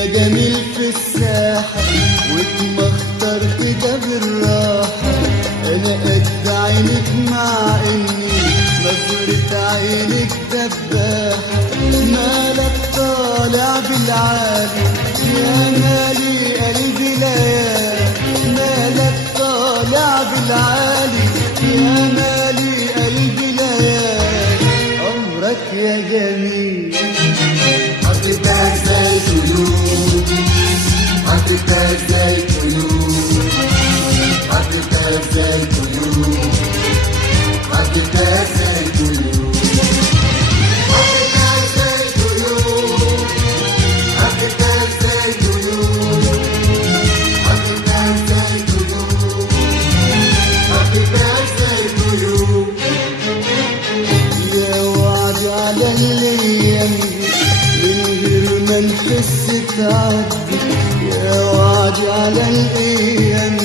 يا جميل في الساحة واتمختر كده بالراحة. أنا قد عينك مع إني نظرة عينك دباحة. مالك طالع بالعالي يا مالي قلبي ليالي. مالك طالع بالعالي يا مالي قلبي ليالي. أمرك يا جميل حطيتها زي طيور، حطيتها زي طيور، حطيتها زي طيور، حطيتها زي طيور، حطيتها زي طيور، حطيتها زي طيور، حطيتها زي طيور، حطيتها زي طيور. يا وعد على الأيام من غير ما نحس تعدي. يا وعد على الأيام